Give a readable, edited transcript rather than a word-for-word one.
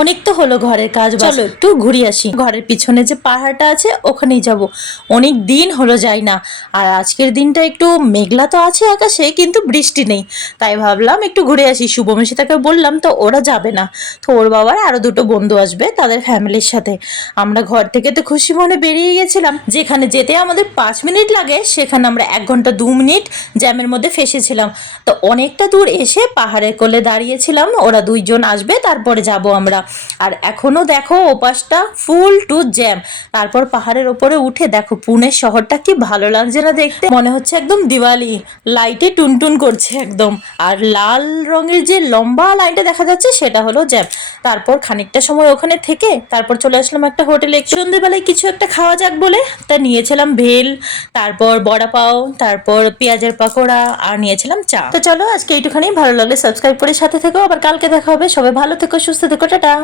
অনেক তো হলো ঘরের কাজ, চলো একটু ঘুরে আসি। ঘরের পিছনে যে পাহাড়টা আছে ওখানেই যাব। অনেক দিন হলো যাই না। আর আজকের দিনটা একটু মেঘলা তো আছে আকাশে, কিন্তু বৃষ্টি নেই। তাই ভাবলাম একটু ঘুরে আসি। শুভমিশিতাকে বললাম, তো ওরা যাবে না। তো ওর বাবার আরো দুটো বন্ধু আসবে তাদের ফ্যামিলির সাথে। আমরা ঘর থেকে তো খুশি মনে বেরিয়ে গেছিলাম। যেখানে যেতে আমাদের 5 মিনিট লাগে, সেখানে আমরা 1 ঘন্টা 2 মিনিট জ্যামের মধ্যে ফেসেছিলাম। তো অনেকটা দূর এসে পাহাড়ের কোলে দাঁড়িয়েছিলাম। ওরা দুইজন আসবে, তারপরে যাব আমরা। আর এখনো দেখো ওপাশটা ফুল টু জ্যাম। তারপর পাহাড়ের ওপরে উঠে দেখো পুনে শহরটা কি ভালো লাগছে না দেখতে, মনে হচ্ছে একদম দিওয়ালি, লাইটে টুনটুন করছে একদম। আর লাল রঙের যে লম্বা লাইনটা দেখা যাচ্ছে সেটা হলো জ্যাম। তারপর খানিকটা সময় ওখানে থেকে তারপর চলে আসলাম একটা হোটেলে। সন্ধ্যেবেলায় কিছু একটা খাওয়া যাক বলে তা নিয়েছিলাম ভেল, তারপর বড়া পাও, তারপর পেঁয়াজের পাকোড়া, আর নিয়েছিলাম চা। তো চলো আজকে এইটুখানি, ভালো লাগলে সাবস্ক্রাইব করে সাথে থেকো। আবার কালকে দেখা হবে। সবাই ভালো থেকো, সুস্থ থেকো, টাটা।